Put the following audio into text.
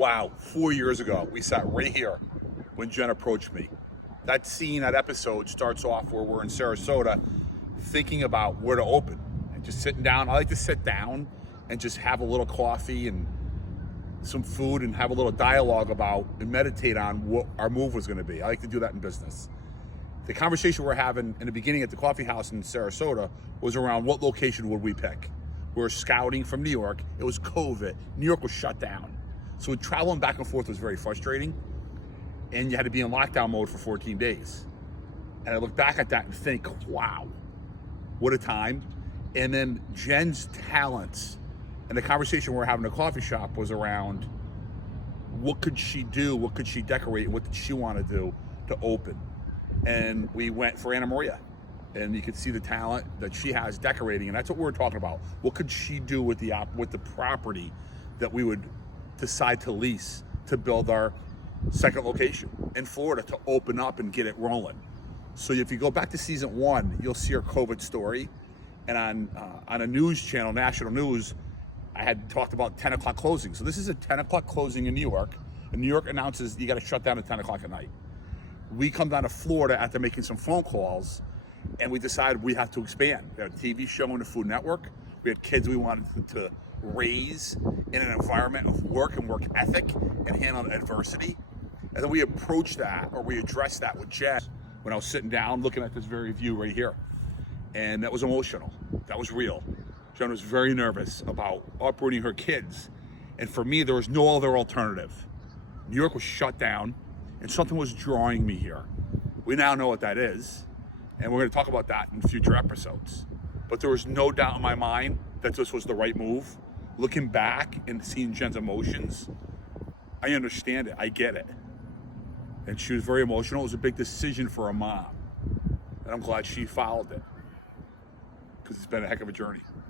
Wow, 4 years ago, we sat right here when Jen approached me. That scene, that episode starts off where we're in Sarasota thinking about where to open and just sitting down. I like to sit down and just have a little coffee and some food and have a little dialogue about and meditate on what our move was going to be. I like to do that in business. The conversation we're having in the beginning at the coffee house in Sarasota was around what location would we pick. We were scouting from New York. It was COVID. New York was shut down. So traveling back and forth was very frustrating. And you had to be in lockdown mode for 14 days. And I look back at that and think, wow, what a time. And then Jen's talents and the conversation we're having in the coffee shop was around what could she do, what could she decorate, what did she want to do to open. And we went for Anna Maria. And you could see the talent that she has decorating, and that's what we were talking about. What could she do with the property that we would decide to lease to build our second location in Florida to open up and get it rolling? So if you go back to season 1, you'll see our COVID story. And on a news channel, national news, I had talked about 10 o'clock closing. So this is a 10 o'clock closing in New York. And New York announces you got to shut down at 10 o'clock at night. We come down to Florida after making some phone calls, and we decided we have to expand. We had a TV show on the Food Network. We had kids we wanted to raise in an environment of work and work ethic and handle adversity. And then we approached that, or we addressed that with Jen when I was sitting down looking at this very view right here. And that was emotional. That was real. Jen was very nervous about uprooting her kids. And for me, there was no other alternative. New York was shut down, and something was drawing me here. We now know what that is, and we're going to talk about that in future episodes. But there was no doubt in my mind that this was the right move. Looking back and seeing Jen's emotions, I understand it. I get it. And she was very emotional. It was a big decision for a mom. And I'm glad she followed it, because it's been a heck of a journey.